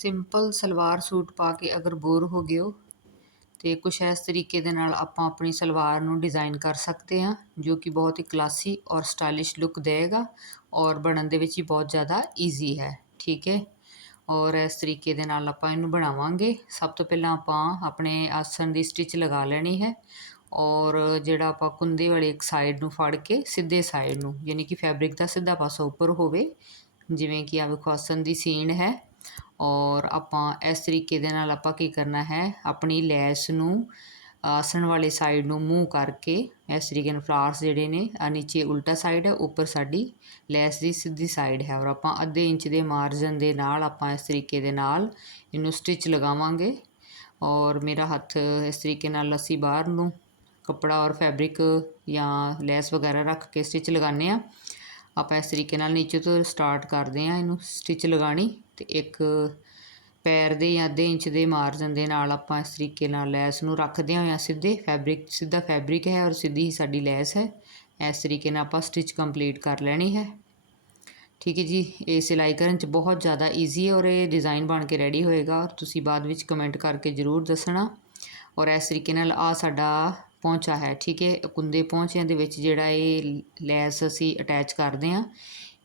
Simple salwar suit ਪਾ ਕੇ ਅਗਰ bore ਹੋ ਗਏ ਹੋ, ਤੇ ਕੁਛ ਇਸ ਤਰੀਕੇ ਦੇ ਨਾਲ ਆਪਾਂ ਆਪਣੀ ਸਲਵਾਰ ਨੂੰ ਡਿਜ਼ਾਈਨ ਕਰ ਸਕਦੇ ਹਾਂ, ਜੋ ਕਿ ਬਹੁਤ ਹੀ ਕਲਾਸੀ ਔਰ ਸਟਾਈਲਿਸ਼ ਲੁੱਕ ਦੇਵੇਗਾ ਔਰ ਬਣਨ ਦੇ ਵਿੱਚ ਹੀ ਬਹੁਤ ਜ਼ਿਆਦਾ ਈਜ਼ੀ ਹੈ, ਠੀਕ ਹੈ? ਔਰ ਇਸ ਤਰੀਕੇ ਦੇ ਨਾਲ ਆਪਾਂ ਇਹਨੂੰ ਬਣਾਵਾਂਗੇ। ਸਭ ਤੋਂ ਪਹਿਲਾਂ ਆਪਾਂ ਆਪਣੇ ਆਸਣ ਦੀ ਸਟਿਚ ਲਗਾ ਲੈਣੀ ਹੈ ਔਰ ਜਿਹੜਾ ਆਪਾਂ ਕੁੰਦੇ ਵਾਲੀ ਇੱਕ ਸਾਈਡ ਨੂੰ ਫੜ ਕੇ ਸਿੱਧੇ ਸਾਈਡ ਨੂੰ, ਯਾਨੀ ਕਿ ਫੈਬਰਿਕ ਦਾ ਸਿੱਧਾ ਪਾਸਾ ਉੱਪਰ ਹੋਵੇ, ਜਿਵੇਂ ਕਿ ਆ ਵੇਖੋ ਆਸਣ ਦੀ ਸੀਨ ਹੈ। ਔਰ ਆਪਾਂ ਇਸ ਤਰੀਕੇ ਦੇ ਨਾਲ ਆਪਾਂ ਕੀ ਕਰਨਾ ਹੈ, ਆਪਣੀ ਲੈਸ ਨੂੰ ਆਸਣ ਵਾਲੇ ਸਾਈਡ ਨੂੰ ਮੂੰਹ ਕਰਕੇ ਇਸ ਤਰੀਕੇ ਨਾਲ ਫਲਾਰਸ ਜਿਹੜੇ ਨੇ, ਆ ਨੀਚੇ ਉਲਟਾ ਸਾਈਡ ਹੈ, ਉੱਪਰ ਸਾਡੀ ਲੈਸ ਦੀ ਸਿੱਧੀ ਸਾਈਡ ਹੈ। ਔਰ ਆਪਾਂ ਅੱਧੇ ਇੰਚ ਦੇ ਮਾਰਜਨ ਦੇ ਨਾਲ ਆਪਾਂ ਇਸ ਤਰੀਕੇ ਦੇ ਨਾਲ ਇਹਨੂੰ ਸਟਿਚ ਲਗਾਵਾਂਗੇ। ਔਰ ਮੇਰਾ ਹੱਥ ਇਸ ਤਰੀਕੇ ਨਾਲ ਅਸੀਂ ਬਾਹਰ ਨੂੰ ਕੱਪੜਾ ਔਰ ਫੈਬਰਿਕ ਜਾਂ ਲੈਸ ਵਗੈਰਾ ਰੱਖ ਕੇ ਸਟਿਚ ਲਗਾਉਂਦੇ ਆ ਆਪਾਂ ਇਸ ਤਰੀਕੇ ਨਾਲ ਨੀਚੇ ਤੋਂ ਸਟਾਰਟ ਕਰਦੇ ਆ ਇਹਨੂੰ ਸਟਿਚ ਲਗਾਣੀ ਤੇ ਇੱਕ ਪੈਰ ਦੇ ਜਾਂ ਅੱਧੇ ਇੰਚ ਦੇ ਮਾਰਜਨ ਦੇ ਨਾਲ ਆਪਾਂ ਇਸ ਤਰੀਕੇ ਨਾਲ ਲੈਸ ਨੂੰ ਰੱਖਦੇ ਹੋਇਆ ਸਿੱਧੇ ਫੈਬਰਿਕ, ਸਿੱਧਾ ਫੈਬਰਿਕ ਹੈ ਔਰ ਸਿੱਧੀ ਹੀ ਸਾਡੀ ਲੈਸ ਹੈ। ਇਸ ਤਰੀਕੇ ਨਾਲ ਆਪਾਂ ਸਟਿਚ ਕੰਪਲੀਟ ਕਰ ਲੈਣੀ ਹੈ। ਠੀਕ ਹੈ ਜੀ, ਇਹ ਸਿਲਾਈ ਕਰਨ 'ਚ ਬਹੁਤ ਜ਼ਿਆਦਾ ਈਜ਼ੀ ਹੈ ਔਰ ਇਹ ਡਿਜ਼ਾਈਨ ਬਣ ਕੇ ਰੈਡੀ ਹੋਏਗਾ ਔਰ ਤੁਸੀਂ ਬਾਅਦ ਵਿੱਚ ਕਮੈਂਟ ਕਰਕੇ ਜ਼ਰੂਰ ਦੱਸਣਾ। ਔਰ ਇਸ ਤਰੀਕੇ ਨਾਲ ਆ ਸਾਡਾ ਪਹੁੰਚਾ ਹੈ, ਠੀਕ ਹੈ, ਕੁੰਦੇ ਪਹੁੰਚਿਆਂ ਦੇ ਵਿੱਚ ਜਿਹੜਾ ਇਹ ਲੈਸ ਅਸੀਂ ਅਟੈਚ ਕਰਦੇ ਆ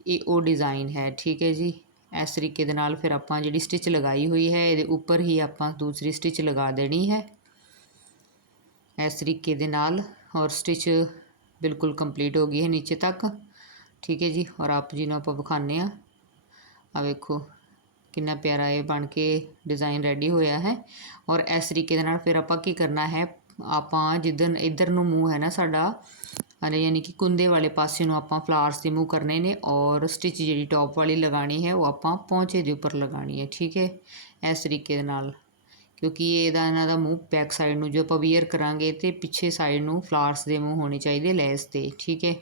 ਇਹ ਉਹ ਡਿਜ਼ਾਈਨ ਹੈ, ਠੀਕ ਹੈ ਜੀ। ਇਸ ਤਰੀਕੇ ਦੇ ਨਾਲ ਫਿਰ ਆਪਾਂ ਜਿਹੜੀ ਸਟਿਚ ਲਗਾਈ ਹੋਈ ਹੈ, ਇਹਦੇ ਉੱਪਰ ਹੀ ਆਪਾਂ ਦੂਸਰੀ ਸਟਿਚ ਲਗਾ ਦੇਣੀ ਹੈ। ਇਸ ਤਰੀਕੇ ਦੇ ਨਾਲ ਔਰ ਸਟਿਚ ਬਿਲਕੁਲ ਕੰਪਲੀਟ ਹੋ ਗਈ ਹੈ ਨੀਚੇ ਤੱਕ। ਠੀਕ ਹੈ ਜੀ, ਔਰ ਆਪ ਜੀ ਨੂੰ ਆਪਾਂ ਵਿਖਾਣੇ ਆ ਆ ਵੇਖੋ, ਕਿੰਨਾ ਪਿਆਰਾ ਇਹ ਬਣ ਕੇ ਡਿਜ਼ਾਈਨ ਰੈਡੀ ਹੋਇਆ ਹੈ। ਔਰ ਇਸ ਤਰੀਕੇ ਦੇ ਨਾਲ ਫਿਰ ਆਪਾਂ ਕੀ ਕਰਨਾ ਹੈ, ਆਪਾਂ ਜਿੱਦਨ ਇਧਰ ਨੂੰ ਮੂੰਹ ਹੈ ਨਾ ਸਾਡਾ ਅਰੇ ਯਾਨੀ ਕਿ ਕੁੰਦੇ ਵਾਲੇ ਪਾਸੇ ਨੂੰ ਆਪਾਂ ਫਲਾਰਸ ਦੇ ਮੂੰਹ ਕਰਨੇ ਨੇ ਔਰ ਸਟਿਚ ਜਿਹੜੀ ਟੌਪ ਵਾਲੀ ਲਗਾਣੀ ਹੈ, ਉਹ ਆਪਾਂ ਪੌਂਚੇ ਦੇ ਉੱਪਰ ਲਗਾਣੀ ਹੈ, ਠੀਕ ਹੈ? ਇਸ ਤਰੀਕੇ ਦੇ ਨਾਲ। ਕਿਉਂਕਿ ਇਹਦਾ ਇਹਨਾਂ ਦਾ ਮੂੰਹ ਬੈਕ ਸਾਈਡ ਨੂੰ ਜੋ ਆਪਾਂ ਵੀਅਰ ਕਰਾਂਗੇ ਤੇ ਪਿੱਛੇ ਸਾਈਡ ਨੂੰ ਫਲਾਰਸ ਦੇ ਮੂੰਹ ਹੋਣੇ ਚਾਹੀਦੇ ਲੈਸ ਤੇ, ਠੀਕ ਹੈ?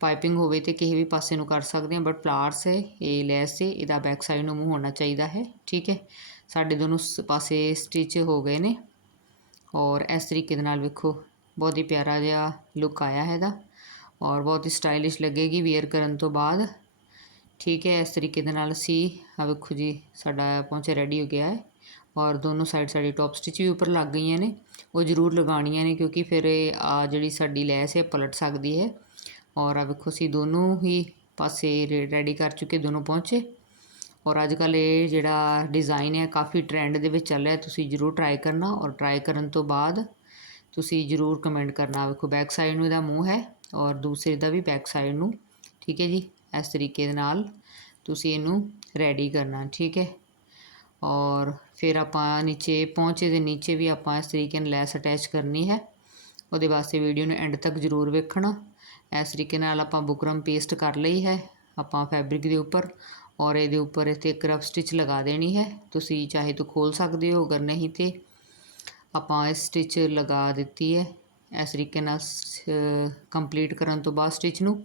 ਪਾਈਪਿੰਗ ਹੋਵੇ ਤੇ ਕਿਸੇ ਵੀ ਪਾਸੇ ਨੂੰ ਕਰ ਸਕਦੇ ਹਾਂ ਬਟ ਫਲਾਰਸ ਹੈ, ਇਹ ਲੈਸ ਹੈ, ਇਹਦਾ ਬੈਕ ਸਾਈਡ ਨੂੰ ਮੂੰਹ ਹੋਣਾ ਚਾਹੀਦਾ ਹੈ, ਠੀਕ ਹੈ? ਸਾਡੇ ਦੋਨੋਂ ਪਾਸੇ ਸਟਿਚ ਹੋ ਗਏ ਨੇ ਔਰ ਇਸ ਤਰੀਕੇ ਦੇ ਨਾਲ ਵੇਖੋ ਬਹੁਤ ਹੀ ਪਿਆਰਾ ਜਿਹਾ ਲੁੱਕ ਆਇਆ ਹੈ ਇਹਦਾ ਔਰ ਬਹੁਤ ਹੀ ਸਟਾਈਲਿਸ਼ ਲੱਗੇਗੀ ਵੇਅਰ ਕਰਨ ਤੋਂ ਬਾਅਦ। ਠੀਕ ਹੈ, ਇਸ ਤਰੀਕੇ ਦੇ ਨਾਲ ਅਸੀਂ ਆ ਵੇਖੋ ਜੀ, ਸਾਡਾ ਪਹੁੰਚੇ ਰੈਡੀ ਹੋ ਗਿਆ ਹੈ ਔਰ ਦੋਨੋਂ ਸਾਈਡ ਸਾਡੀ ਟੌਪ ਸਟਿਚ ਵੀ ਉੱਪਰ ਲੱਗ ਗਈਆਂ ਨੇ। ਉਹ ਜ਼ਰੂਰ ਲਗਾਉਣੀਆਂ ਨੇ ਕਿਉਂਕਿ ਫਿਰ ਇਹ ਆ ਜਿਹੜੀ ਸਾਡੀ ਲੈਸ ਹੈ ਪਲਟ ਸਕਦੀ ਹੈ ਔਰ ਆ ਵੇਖੋ ਅਸੀਂ ਦੋਨੋਂ ਹੀ ਪਾਸੇ ਰੈਡੀ ਕਰ ਚੁੱਕੇ, ਦੋਨੋਂ ਪਹੁੰਚੇ ਔਰ ਅੱਜ ਕੱਲ ਇਹ ਜਿਹੜਾ ਡਿਜ਼ਾਈਨ ਹੈ ਕਾਫੀ ਟ੍ਰੈਂਡ ਦੇ ਵਿੱਚ ਚੱਲ ਰਿਹਾ, ਤੁਸੀਂ ਜਰੂਰ ਟਰਾਈ ਕਰਨਾ ਔਰ ਟਰਾਈ ਕਰਨ ਤੋਂ ਬਾਅਦ ਤੁਸੀਂ ਜਰੂਰ ਕਮੈਂਟ ਕਰਨਾ। ਵੇਖੋ ਬੈਕ ਸਾਈਡ ਨੂੰ ਇਹਦਾ ਮੂੰਹ ਹੈ ਔਰ ਦੂਸਰੇ ਦਾ ਵੀ ਬੈਕ ਸਾਈਡ ਨੂੰ। ਠੀਕ ਹੈ ਜੀ, ਇਸ ਤਰੀਕੇ ਦੇ ਨਾਲ ਤੁਸੀਂ ਇਹਨੂੰ ਰੈਡੀ ਕਰਨਾ, ਠੀਕ ਹੈ। ਔਰ ਫਿਰ ਆਪਾਂ ਨੀਚੇ ਪਹੁੰਚੇ ਦੇ ਨੀਚੇ ਵੀ ਆਪਾਂ ਇਸ ਤਰੀਕੇ ਨਾਲ ਲੈਸ ਅਟੈਚ ਕਰਨੀ ਹੈ। ਉਹਦੇ ਵਾਸਤੇ ਵੀਡੀਓ ਨੂੰ ਐਂਡ ਤੱਕ ਜ਼ਰੂਰ ਵੇਖਣਾ। ਇਸ ਤਰੀਕੇ ਨਾਲ ਆਪਾਂ ਬੁਕਰਮ ਪੇਸਟ ਕਰ ਲਈ ਹੈ, ਆਪਾਂ ਫੈਬਰਿਕ ਦੇ ਉੱਪਰ ਔਰ ਇਹਦੇ ਉੱਪਰ ਇੱਥੇ ਇੱਕ ਰਫ ਸਟਿਚ ਲਗਾ ਦੇਣੀ ਹੈ। ਤੁਸੀਂ ਚਾਹੇ ਤਾਂ ਖੋਲ ਸਕਦੇ ਹੋ, ਅਗਰ ਨਹੀਂ ਤੇ ਆਪਾਂ ਇਹ ਸਟਿਚ ਲਗਾ ਦਿੱਤੀ ਹੈ। ਇਸ ਤਰੀਕੇ ਨਾਲ ਕੰਪਲੀਟ ਕਰਨ ਤੋਂ ਬਾਅਦ ਸਟਿਚ ਨੂੰ।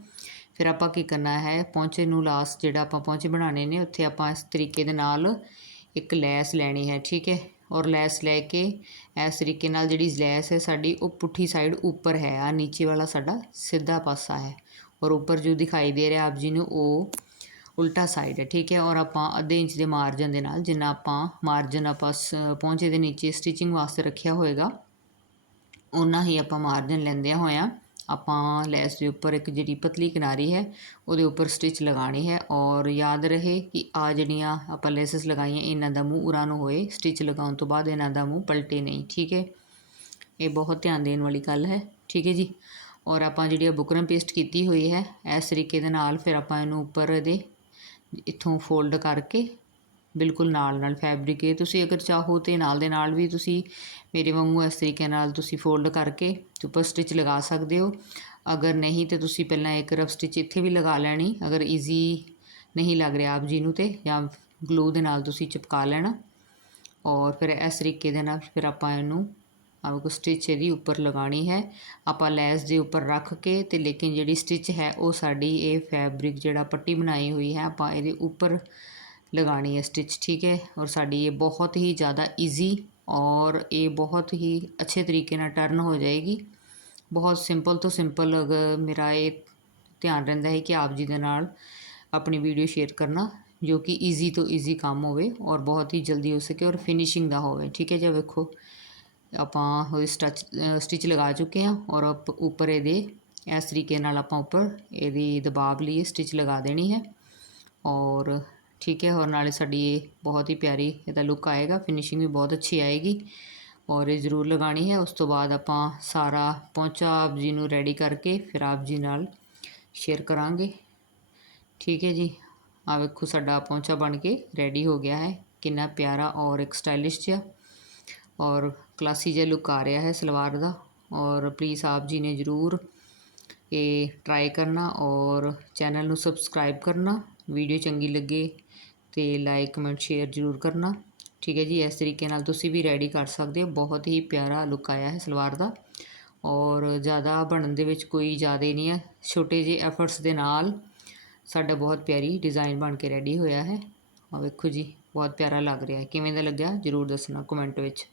ਫਿਰ ਆਪਾਂ ਕੀ ਕਰਨਾ ਹੈ, ਪੌਂਚੇ ਨੂੰ ਲਾਸਟ ਜਿਹੜਾ ਆਪਾਂ ਪੌਂਚੇ ਬਣਾਉਣੇ ਨੇ, ਉੱਥੇ ਆਪਾਂ ਇਸ ਤਰੀਕੇ ਦੇ ਨਾਲ ਇੱਕ ਲੈਸ ਲੈਣੀ ਹੈ, ਠੀਕ ਹੈ। ਔਰ ਲੈਸ ਲੈ ਕੇ ਇਸ ਤਰੀਕੇ ਨਾਲ ਜਿਹੜੀ ਲੈਸ ਹੈ ਸਾਡੀ, ਉਹ ਪੁੱਠੀ ਸਾਈਡ ਉੱਪਰ ਹੈ। ਆ ਨੀਚੇ ਵਾਲਾ ਸਾਡਾ ਸਿੱਧਾ ਪਾਸਾ ਹੈ। ਔਰ ਉੱਪਰ ਜੋ ਦਿਖਾਈ ਦੇ ਰਿਹਾ ਆਪ ਜੀ ਨੂੰ, ਉਹ ਉਲਟਾ ਸਾਈਡ ਹੈ, ਠੀਕ ਹੈ? ਔਰ ਆਪਾਂ ਅੱਧੇ ਇੰਚ ਦੇ ਮਾਰਜਨ ਦੇ ਨਾਲ ਜਿੰਨਾ ਆਪਾਂ ਮਾਰਜਨ ਆਪਾਂ ਪਹੁੰਚੇ ਦੇ ਨੀਚੇ ਸਟਿਚਿੰਗ ਵਾਸਤੇ ਰੱਖਿਆ ਹੋਏਗਾ ਉਨਾ ਹੀ ਆਪਾਂ ਮਾਰਜਨ ਲੈਂਦੇ ਹੋਇਆ ਆਪਾਂ ਲੈਸ ਦੇ ਉੱਪਰ ਇੱਕ ਜਿਹੜੀ ਪਤਲੀ ਕਿਨਾਰੀ ਹੈ, ਉਹਦੇ ਉੱਪਰ ਸਟਿਚ ਲਗਾਣੀ ਹੈ। ਔਰ ਯਾਦ ਰਹੇ ਕਿ ਆ ਜਿਹੜੀਆਂ ਆਪਾਂ ਲੈਸਸ ਲਗਾਈਆਂ, ਇਹਨਾਂ ਦਾ ਮੂੰਹ ਉਰਾਂ ਨੂੰ ਹੋਏ ਸਟਿਚ ਲਗਾਉਣ ਤੋਂ ਬਾਅਦ ਇਹਨਾਂ ਦਾ ਮੂੰਹ ਪਲਟੇ ਨਹੀਂ, ਠੀਕ ਹੈ? ਇਹ ਬਹੁਤ ਧਿਆਨ ਦੇਣ ਵਾਲੀ ਗੱਲ ਹੈ, ਠੀਕ ਹੈ ਜੀ? ਔਰ ਆਪਾਂ ਜਿਹੜੀ ਬੁਕਰਮ ਪੇਸਟ ਕੀਤੀ ਹੋਈ ਹੈ, ਇਸ ਤਰੀਕੇ ਦੇ ਨਾਲ ਫਿਰ ਆਪਾਂ ਇਹਨੂੰ ਉੱਪਰ ਇਹਦੇ ਇੱਥੋਂ ਫੋਲਡ ਕਰਕੇ ਬਿਲਕੁਲ ਨਾਲ ਨਾਲ ਫੈਬਰਿਕ ਇਹ ਤੁਸੀਂ ਅਗਰ ਚਾਹੋ ਤੇ ਨਾਲ ਦੇ ਨਾਲ ਵੀ ਤੁਸੀਂ ਮੇਰੇ ਵਾਂਗੂ ਇਸ ਤਰੀਕੇ ਨਾਲ ਤੁਸੀਂ ਫੋਲਡ ਕਰਕੇ ਉੱਪਰ ਸਟਿਚ ਲਗਾ ਸਕਦੇ ਹੋ। ਅਗਰ ਨਹੀਂ ਤੇ ਤੁਸੀਂ ਪਹਿਲਾਂ ਇੱਕ ਰਫ ਸਟਿਚ ਇੱਥੇ ਵੀ ਲਗਾ ਲੈਣੀ, ਅਗਰ ਈਜ਼ੀ ਨਹੀਂ ਲੱਗ ਰਿਹਾ ਆਪ ਜੀ ਨੂੰ ਤੇ ਜਾਂ ਗਲੂ ਦੇ ਨਾਲ ਤੁਸੀਂ ਚਿਪਕਾ ਲੈਣਾ। ਔਰ ਫਿਰ ਇਸ ਤਰੀਕੇ ਦੇ ਨਾਲ ਫਿਰ ਆਪਾਂ ਇਹਨੂੰ ਆਪ ਕੋ ਇਹਦੀ ਉੱਪਰ ਲਗਾਣੀ ਹੈ। ਆਪਾਂ ਲੈਸ ਦੇ ਉੱਪਰ ਰੱਖ ਕੇ ਤੇ ਲੇਕਿਨ ਜਿਹੜੀ ਸਟਿਚ ਹੈ ਉਹ ਸਾਡੀ ਇਹ ਫੈਬਰਿਕ ਜਿਹੜਾ ਪੱਟੀ ਬਣਾਈ ਹੋਈ ਹੈ, ਆਪਾਂ ਇਹਦੇ ਉੱਪਰ ਲਗਾਣੀ ਹੈ ਸਟਿਚ ਠੀਕ ਹੈ? ਔਰ ਸਾਡੀ ਇਹ ਬਹੁਤ ਹੀ ਜ਼ਿਆਦਾ ਈਜ਼ੀ ਔਰ ਇਹ ਬਹੁਤ ਹੀ ਅੱਛੇ ਤਰੀਕੇ ਨਾਲ ਟਰਨ ਹੋ ਜਾਏਗੀ। ਬਹੁਤ ਸਿੰਪਲ ਤੋਂ ਸਿੰਪਲ ਅਗਰ ਮੇਰਾ ਇਹ ਧਿਆਨ ਰਹਿੰਦਾ ਹੈ ਕਿ ਆਪ ਜੀ ਦੇ ਨਾਲ ਆਪਣੀ ਵੀਡੀਓ ਸ਼ੇਅਰ ਕਰਨਾ, ਜੋ ਕਿ ਈਜ਼ੀ ਤੋਂ ਈਜ਼ੀ ਕੰਮ ਹੋਵੇ ਔਰ ਬਹੁਤ ਹੀ ਜਲਦੀ ਹੋ ਸਕੇ ਔਰ ਫਿਨਿਸ਼ਿੰਗ ਦਾ ਹੋਵੇ, ਠੀਕ ਹੈ? ਜੀ ਵੇਖੋ। ਆਪਾਂ ਉਹਦੇ ਸਟੱਚ ਸਟਿਚ ਲਗਾ ਚੁੱਕੇ ਹਾਂ ਔਰ ਉਪ- ਉੱਪਰ ਇਹਦੇ ਇਸ ਤਰੀਕੇ ਨਾਲ ਆਪਾਂ ਉੱਪਰ ਇਹਦੀ ਦਬਾਅ ਲਈ ਸਟਿਚ ਲਗਾ ਦੇਣੀ ਹੈ ਔਰ ਠੀਕ ਹੈ ਹੋਰ ਨਾਲੇ ਸਾਡੀ ਇਹ ਬਹੁਤ ਹੀ ਪਿਆਰੀ ਇਹਦਾ ਲੁੱਕ ਆਏਗਾ ਫਿਨਿਸ਼ਿੰਗ ਵੀ ਬਹੁਤ ਅੱਛੀ ਆਏਗੀ ਔਰ ਇਹ ਜ਼ਰੂਰ ਲਗਾਣੀ ਹੈ, ਉਸ ਤੋਂ ਬਾਅਦ ਆਪਾਂ ਸਾਰਾ ਪਹੁੰਚਾ ਆਪ ਜੀ ਨੂੰ ਰੈਡੀ ਕਰਕੇ ਫਿਰ ਆਪ ਜੀ ਨਾਲ ਸ਼ੇਅਰ ਕਰਾਂਗੇ। ਠੀਕ ਹੈ ਜੀ ਆ ਵੇਖੋ ਸਾਡਾ ਪਹੁੰਚਾ ਬਣ ਕੇ ਰੈਡੀ ਹੋ ਗਿਆ ਹੈ, ਕਿੰਨਾ ਪਿਆਰਾ ਔਰ ਇੱਕ ਸਟਾਈਲਿਸ਼ ਜਿਹਾ। ਔਰ ਕਲਾਸੀ ਜਿਹਾ ਲੁੱਕ ਆ ਰਿਹਾ ਹੈ ਸਲਵਾਰ ਦਾ। ਔਰ ਪਲੀਜ਼ ਆਪ ਜੀ ਨੇ ਜ਼ਰੂਰ ਇਹ ਟਰਾਈ ਕਰਨਾ ਔਰ ਚੈਨਲ ਨੂੰ ਸਬਸਕ੍ਰਾਈਬ ਕਰਨਾ। ਵੀਡੀਓ ਚੰਗੀ ਲੱਗੇ ਤੇ ਲਾਈਕ ਕਮੈਂਟ ਸ਼ੇਅਰ ਜ਼ਰੂਰ ਕਰਨਾ। ਠੀਕ ਹੈ ਜੀ, ਇਸ ਤਰੀਕੇ ਨਾਲ ਤੁਸੀਂ ਵੀ ਰੈਡੀ ਕਰ ਸਕਦੇ ਹੋ। ਬਹੁਤ ਹੀ ਪਿਆਰਾ ਲੁੱਕ ਆਇਆ ਹੈ ਸਲਵਾਰ ਦਾ। ਔਰ ਜ਼ਿਆਦਾ ਬਣਨ ਦੇ ਵਿੱਚ ਕੋਈ ਜ਼ਿਆਦਾ ਨਹੀਂ ਹੈ। ਛੋਟੇ ਜਿਹੇ ਐਫਰਟਸ ਦੇ ਨਾਲ ਸਾਡਾ ਬਹੁਤ ਪਿਆਰੀ ਡਿਜ਼ਾਈਨ ਬਣ ਕੇ ਰੈਡੀ ਹੋਇਆ ਹੈ। ਆ ਵੇਖੋ ਜੀ, ਬਹੁਤ ਪਿਆਰਾ ਲੱਗ ਰਿਹਾ ਹੈ। ਕਿਵੇਂ ਦਾ ਲੱਗਿਆ? ਜ਼ਰੂਰ ਦੱਸਣਾ ਕਮੈਂਟ ਵਿੱਚ।